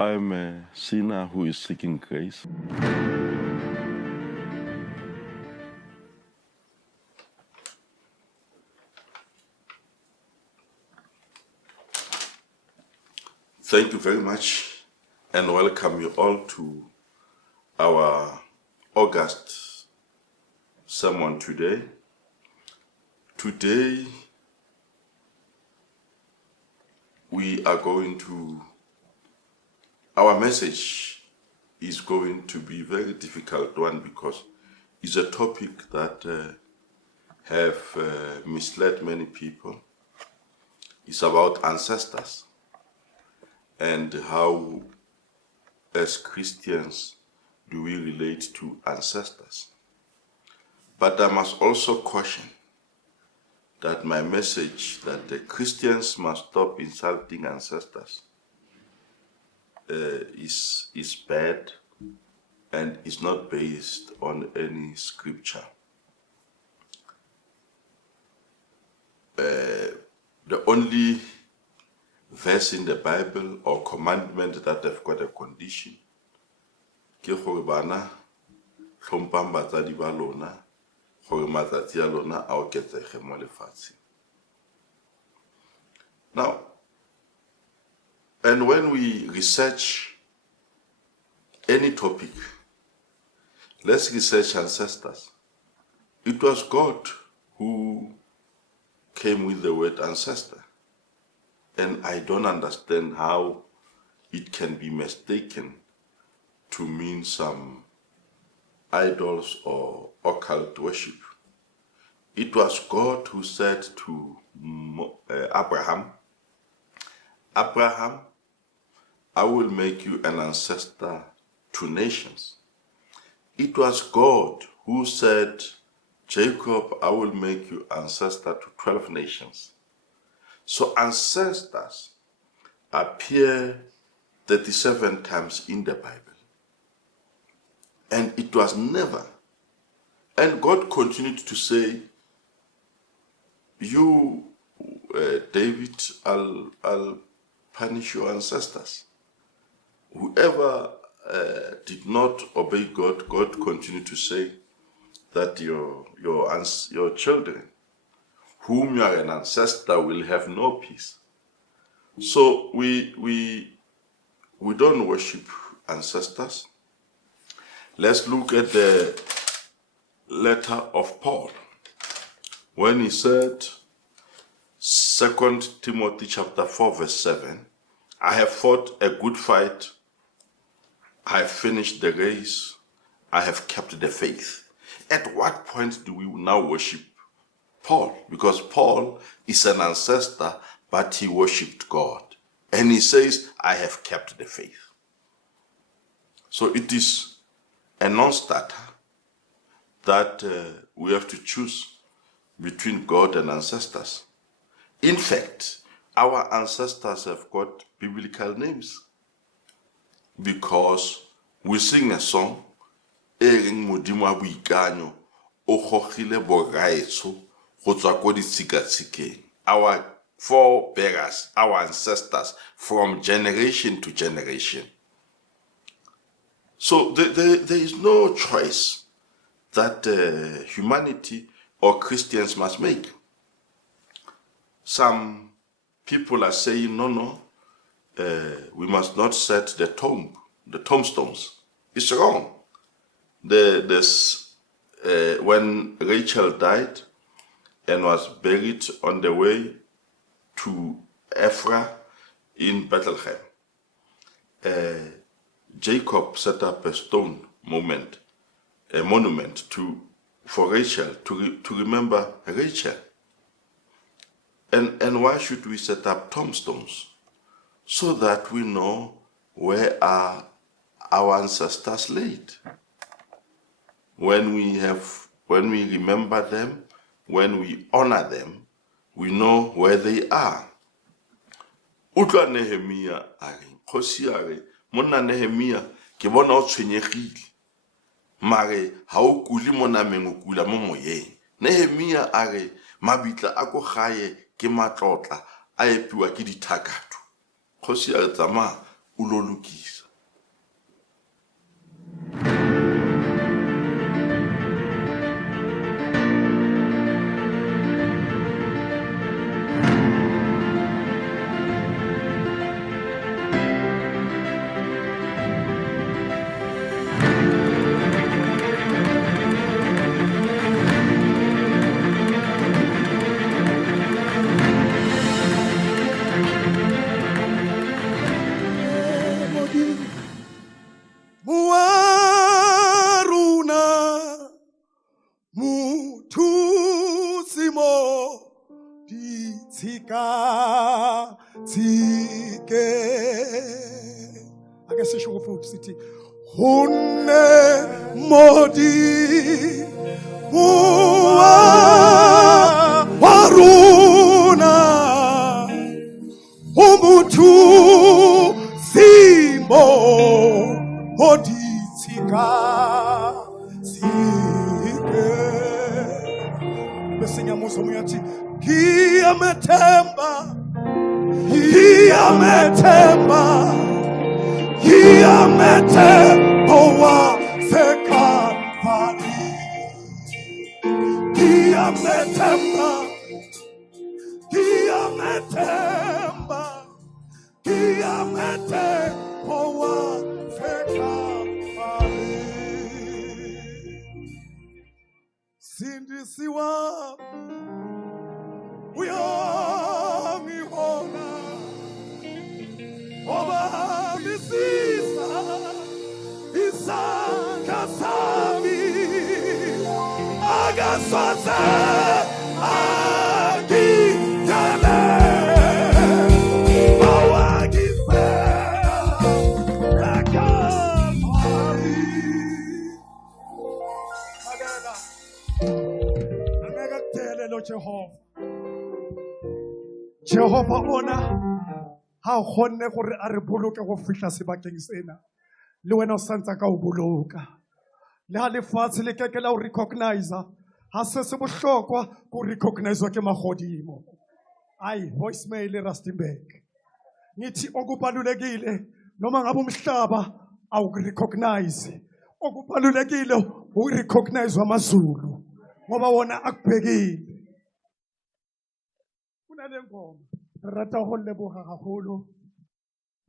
I'm a sinner who is seeking grace. Thank you very much and welcome you all to our August sermon today. Today we are going to, our message is going to be a very difficult one because it's a topic that have misled many people. It's about ancestors and how as Christians do we relate to ancestors. But I must also caution that my message that the Christians must stop insulting ancestors is bad and is not based on any scripture. The only verse in the Bible or commandment that have got a condition ke gore bana tlhompang batsadi ba lona gore matsatsi a lona a oketsege mo lefatsheng. Now, and when we research any topic, let's research ancestors. It was God who came with the word ancestor. And I don't understand how it can be mistaken to mean some idols or occult worship. It was God who said to Abraham, Abraham, I will make you an ancestor to nations. It was God who said, Jacob, I will make you ancestor to 12 nations. So ancestors appear 37 times in the Bible. And it was never. And God continued to say, you, David, I'll punish your ancestors. Whoever did not obey God, God continued to say that your children, whom you are an ancestor, will have no peace. So we don't worship ancestors. Let's look at the letter of Paul. When he said, 2 Timothy chapter 4 verse 7, I have fought a good fight, I have finished the race, I have kept the faith. At what point do we now worship Paul? Because Paul is an ancestor, but he worshipped God. And he says, I have kept the faith. So it is a non-starter that we have to choose between God and ancestors. In fact, our ancestors have got biblical names because we sing a song, Ering modimo a boikanyo, o gogile bogaetsho go tswa ko ditshikatshikeng. Our forebearers, our ancestors, from generation to generation. So there is no choice that humanity or Christians must make. Some people are saying, no, we must not set the tombstones. It's wrong. When Rachel died and was buried on the way to Ephraim in Bethlehem, Jacob set up a monument for Rachel to remember Rachel. And why should we set up tombstones? So that we know where are our ancestors laid. When we remember them, when we honor them, we know where they are. Utwa Nehemia are, kgosi are, monna Nehemia, ke bona o tshwenyegile. Mare ha o kuli mo nameng o kula mo moyeng. Nehemia are, mabitla a ko gae ke matlotla a epiwa ke dithakatho. Kgosi a tsamaya ulolukisa. Muaruna mutusimo ditika tike. Ake sisho futhi sithi hunne modi muaruna umutu simo oditika sike. Besinya muso muyathi ngiyametemba owa sekalvari. Ngiyametemba owa sekalvari. Sindisiwa uyangihona oba misisa isandla sami akasoze angidale awangifela ekalvari. Magela angeke kudele lo Jehova ona ha o kgonne gore a re boloke go fihla sebakeng sena. Le wena o santsa ka o boloka. Le ha lefatshe le keke la o recognize, ha se se bohlokwa go recognize ke magodimo. Ai voicemail Rustenburg. Ngithi okubalulekile noma ngabe umhlaba awurecognize. Okubalulekile urecognize amaZulu ngoba wona akubhekile. Le ngoma rata go leboga gagolo,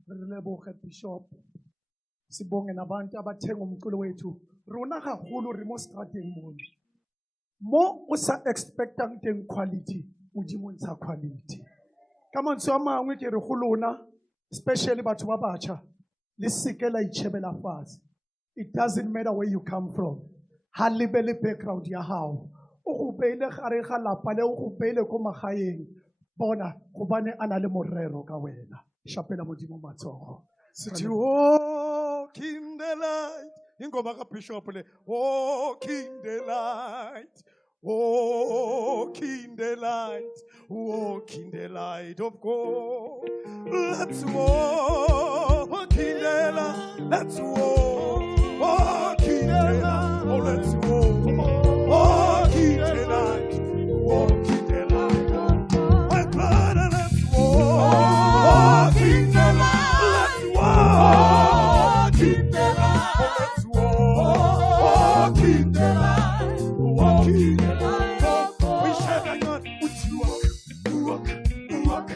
re leboge Bishop, sibonge nabantu abathenga umculo wethu. Rona gagolo re mo strateng mo o sa expectang teng quality o di montsha quality. Ka mantswe a mangwe ke re go lona, especially batho ba batjha, le seke la itshebela fatshe. It doesn't matter where you come from. Ha lebele background ya hao. O go beile gare ga lapa le o go beile ko magaeng. Bona gobane ana le morero ka wena. Shapela modimo matsogo. Sithi walk in the light. Ingoma ka Bishop le walk in the light. Walk in the light. Walk in the light of God. Let's walk in the light. Let's walk. Walk in the light. Oh, let's walk. Walk in the light. Walk in the light. Walk in the light. Walk in the light. Let's walk in the light. Walk in the light. We shall not. Walk in the light.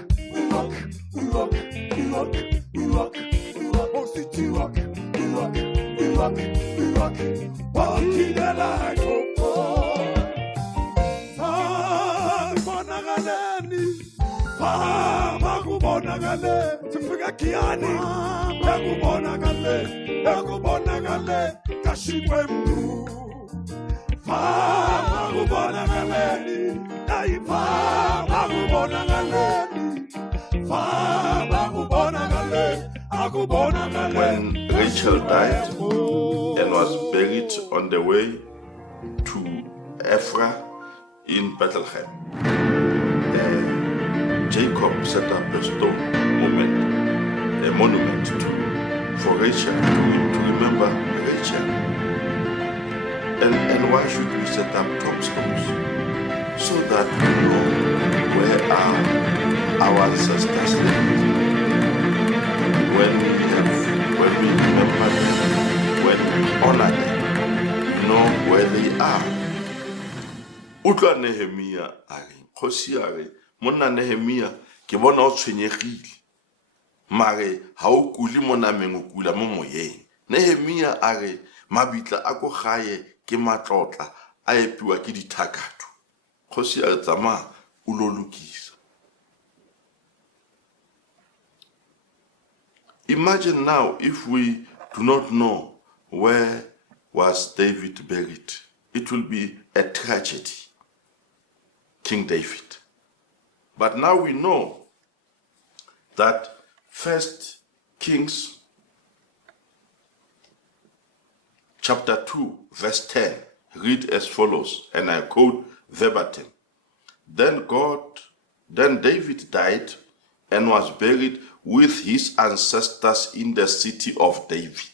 Bakubonakale sifika kiyani bakubonakale kashikwembu bakubonakale naifa bakubonakale When Rachel died and was buried on the way to Ephra in Bethlehem, Jacob set up a monument for Rachel, to remember Rachel. And why should we set up tombstones? So that we know where our ancestors lived. When we have honor them, know where they are. Utlwa Nehemia a re, kgosi a re, monna Nehemia, ke bona o tshwenyegile. Mare ha o kuli mo nameng o kula mo moyeng. Nehemia a re, mabitla a ko gae ke matlotla a epiwa ke dithakatu. Kgosi a re tsamaya o lo lokisa. Imagine now if we do not know where was David buried. It will be a tragedy, King David. But now we know that 1 Kings chapter 2 verse 10 read as follows, and I quote verbatim. Then David died and was buried with his ancestors in the city of David.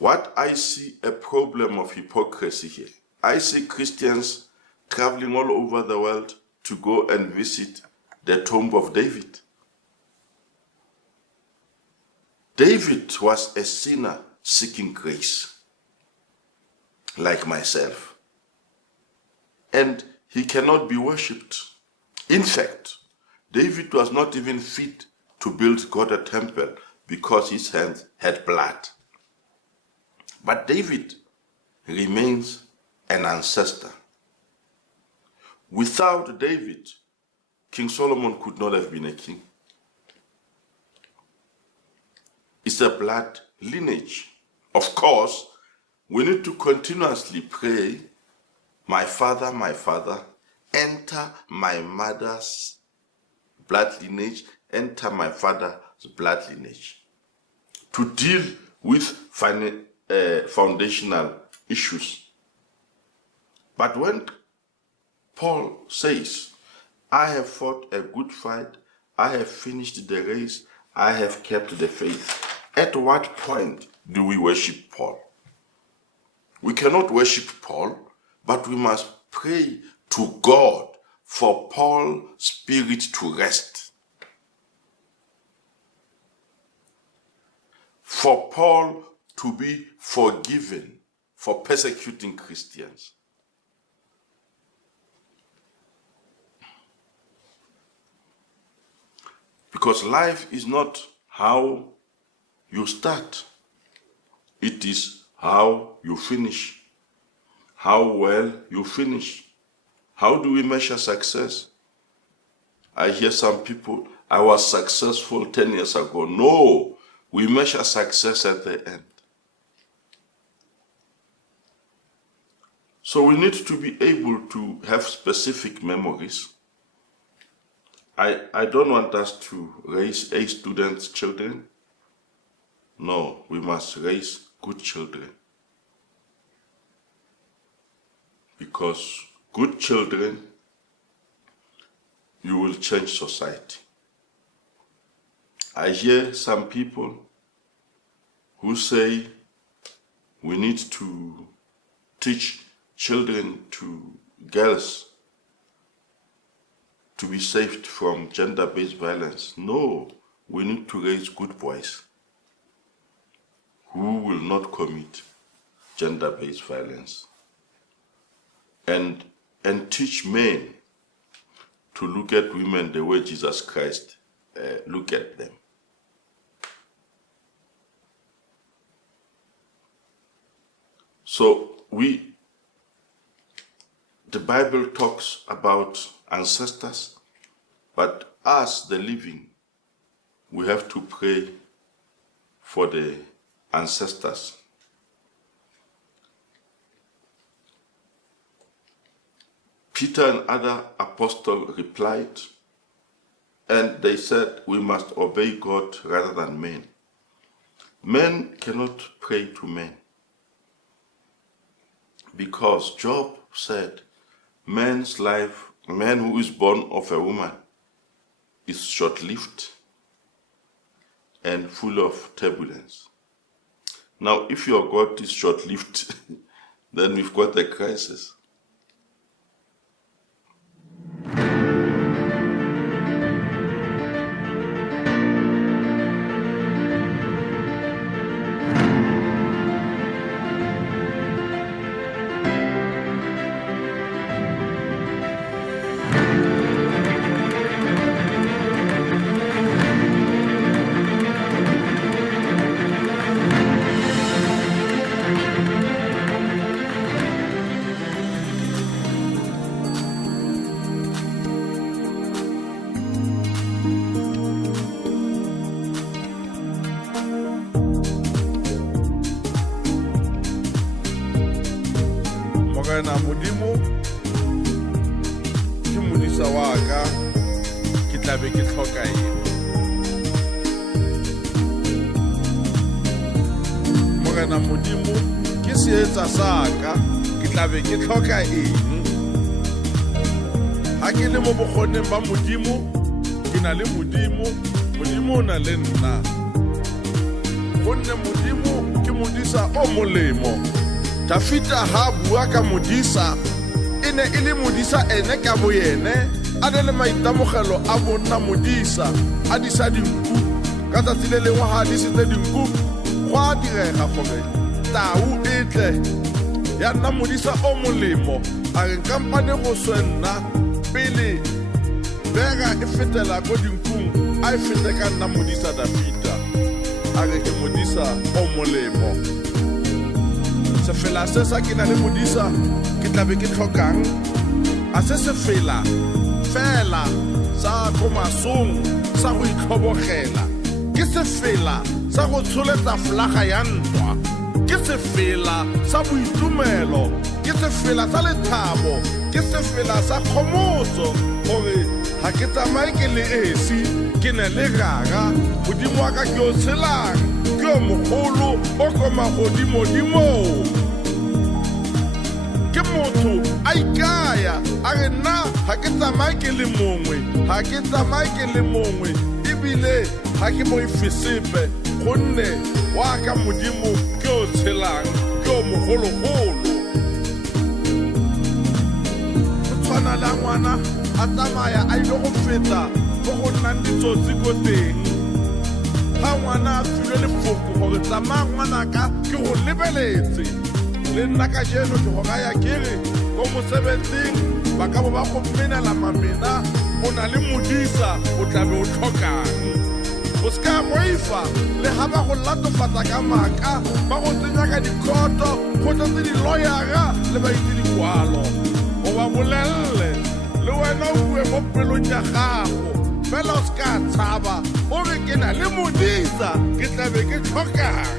What I see a problem of hypocrisy here. I see Christians traveling all over the world to go and visit the tomb of David. David was a sinner seeking grace, like myself. And he cannot be worshipped. In fact, David was not even fit to build God a temple because his hands had blood. But David remains an ancestor. Without David, King Solomon could not have been a king. It's a blood lineage. Of course, we need to continuously pray, my father, enter my mother's blood lineage, enter my father's blood lineage, to deal with foundational issues. But when Paul says, I have fought a good fight, I have finished the race, I have kept the faith, at what point do we worship Paul? We cannot worship Paul, but we must pray to God for Paul's spirit to rest. For Paul to be forgiven for persecuting Christians. Because life is not how you start. It is how you finish. How well you finish. How do we measure success? I hear some people, I was successful 10 years ago. No, we measure success at the end. So we need to be able to have specific memories. I don't want us to raise A students' children. No, we must raise good children. Because good children, you will change society. I hear some people who say we need to teach children girls to be saved from gender-based violence. No, we need to raise good boys who will not commit gender-based violence. And teach men to look at women the way Jesus Christ looked at them. So the Bible talks about ancestors, but us, the living, we have to pray for the ancestors. Peter and other apostles replied, and they said, we must obey God rather than men. Men cannot pray to men. Because Job said, man's life, a man who is born of a woman, is short-lived and full of turbulence. Now, if your God is short-lived, then we've got a crisis. modisa wa ka ke tla be ke tlhoka eng. Morena Modimo ke seetsa sa ka ke tla be ke tlhoka eng. Ha ke le mo bokgoneng ba Modimo ke na le Modimo, Modimo o na le nna. Gonne Modimo ke modisa o molemo. Dafita ha bua ka modisa e ne e le modisa ene ka boyene a ne le maitemogelo a bonna modisa a disa dinku ka tsatsi le lengwe ha a disitse dinku go a direga gore tau e tle ya nna modisa o molemo a re kampane go swenna pele bega e fetela ko dinkung a e fete ka nna modisa Dafita a re ke modisa o molemo. Sefela se sa ke na le modisa ke tla be ke tlhokang a se fela sa komasong sa go itlhobogela ke sefela sa go tsholetsa flaga ya ntwa ke sefela sa boitumelo ke sefela sa lethabo ke sefela sa kgomotso gore ga ke tsamaye ke le esi ke ne le gaga Modimo wa ka ke o tshelang ke o mogolo o koma godimo-dimo. Ke motho a ikaya a re nna ga ke tsamaye ke le mongwe ga ke tsamaye ke le mongwe ebile ga ke moife sepe gonne wa ka Modimo ke o tshelang ke o mogologolo. Go tshwana la ngwana a tsamaya a ile go feta go go nnang ditsotsi ko teng. Ha ngwana a filwe lefoko gore tsamaya ngwanaka ke go lebeletse le nna ka jeno ke go raya kere ko mosebetsing ba ka bo ba go menela mamena o na le modisa o tla be o tlhokang. O ska boifa le ha ba go latofatsa ka maka ba go tsenya ka dikoto go tletse di-lawyera le ba itse dikwalo o ba bolelele le wena o bue mo pelong ya gago fela o ska tshaba o re ke na le modisa ke tla be ke tlhokang.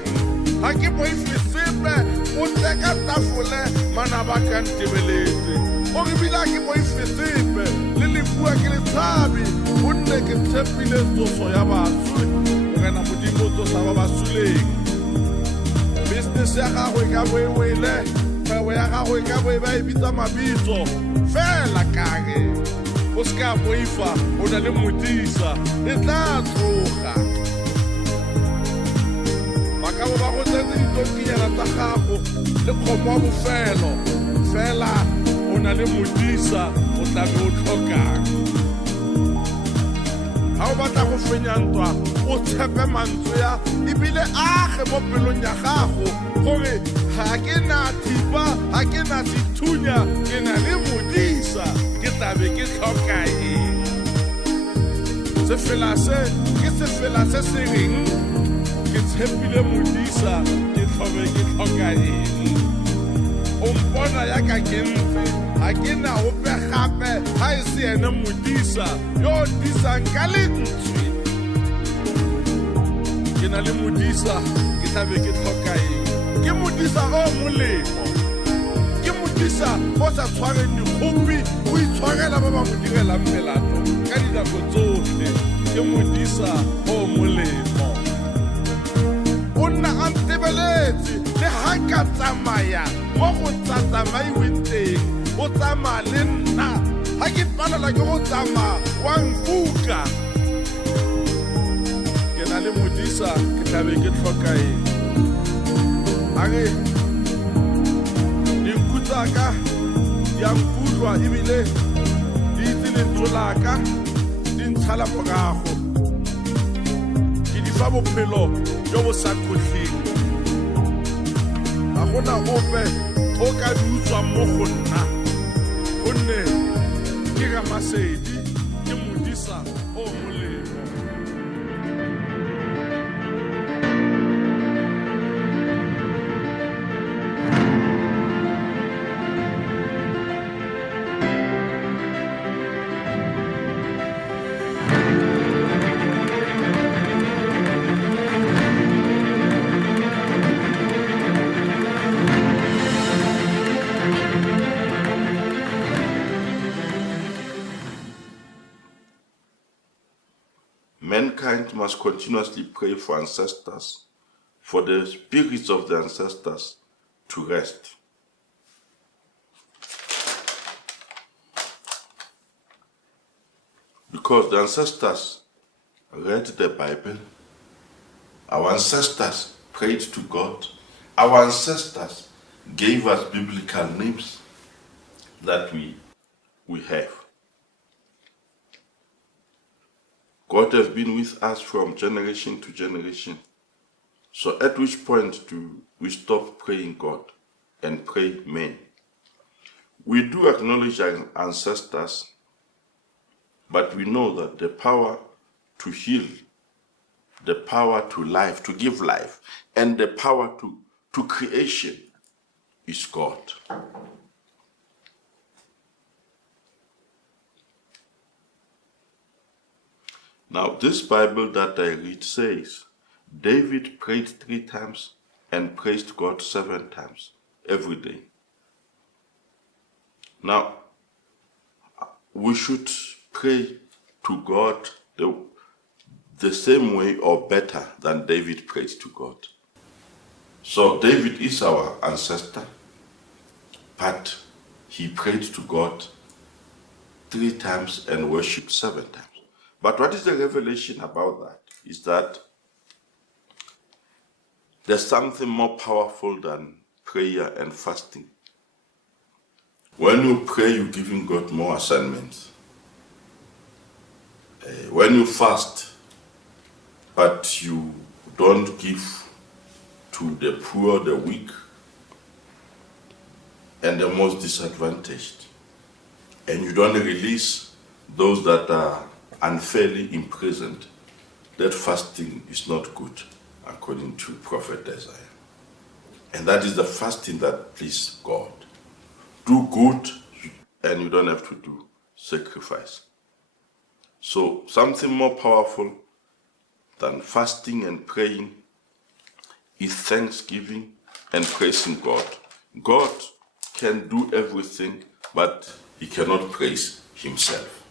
Ha ke boife sepe o teka tafole mana ba ka ntebeletse o re bila ke boife sepe le lefua ke le tshabi gonne ke tshepile tsoso ya baswe Morena Modimo tsosa ba basuleng. Business ya gago e ka bo e wele kgwebo ya gago e ka bo e ba e bitsa mabitso fela kare o ska boifa o na le modisa e tla tloga. Ka bo ba go tsetse ditonkinyana tsa gago le kgomo wa bofelo fela o na le modisa o tla be o tlhokang. Ha o batla go fenya ntwa o tshepe mantswe ya ebile age mo pelong ya gago gore ga ke na thipa ga ke na sethunya ke na le modisa ke tla be ke tlhoka eng. Sefela se ke sefela se se reng ke tshepile modisa ke tlhobe ke tlhoka eng. O mpona ya ka ke ntse ga ke na ope gape ga e se ene modisa yo o disang ka lentswe. Ke na le modisa ke tlabe ke tlhoka eng. Ke modisa o molemo ke modisa o sa tshwareng dikgopi o itshwarela ba ba mo direlang melato ka dinako tsotlhe. Ke modisa o molemo o nna a ntebeletse le ha ka tsamaya mo go tsamaiweng teng o tsamaya le nna ha ke palela ke go tsamaya wa nkuka. Ke na le modisa ke tlabe ke tlhoka eng. A re dinku tsaka di a nkutlwa ebile di itse lentswe laka di ntshala morago ke di fa bophelo jo bo sa kgotlheng. Ga gona ope o ka di utswang mo go nna gonne ke Ramasedi ke modisa o molemo. mankind must continuously pray for ancestors, for the spirits of the ancestors to rest. Because the ancestors read the Bible, our ancestors prayed to God, our ancestors gave us biblical names that we have. God has been with us from generation to generation. So at which point do we stop praying God and pray men? We do acknowledge our ancestors, but we know that the power to heal, the power to life, to give life, and the power to creation is God. Now, this Bible that I read says, David prayed 3 times and praised God 7 times every day. Now, we should pray to God the same way or better than David prayed to God. So David is our ancestor, but he prayed to God 3 times and worshipped 7 times. But what is the revelation about that? Is that there's something more powerful than prayer and fasting. When you pray, you're giving God more assignments. When you fast, but you don't give to the poor, the weak, and the most disadvantaged, and you don't release those that are unfairly imprisoned, that fasting is not good, according to Prophet Isaiah. And that is the fasting that pleases God. Do good, and you don't have to do sacrifice. So something more powerful than fasting and praying is thanksgiving and praising God. God can do everything, but he cannot praise himself.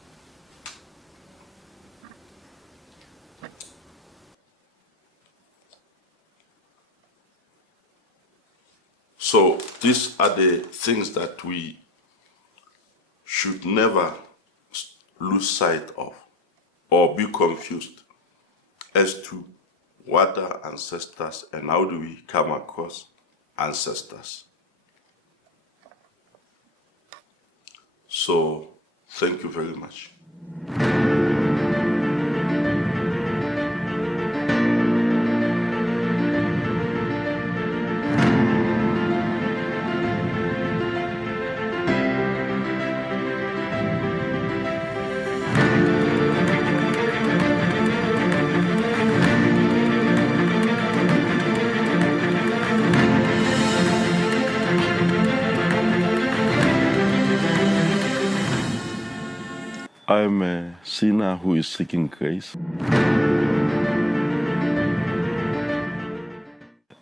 So these are the things that we should never lose sight of or be confused as to what are ancestors and how do we come across ancestors. So thank you very much. I'm a sinner who is seeking grace.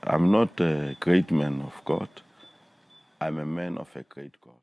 I'm not a great man of God. I'm a man of a great God.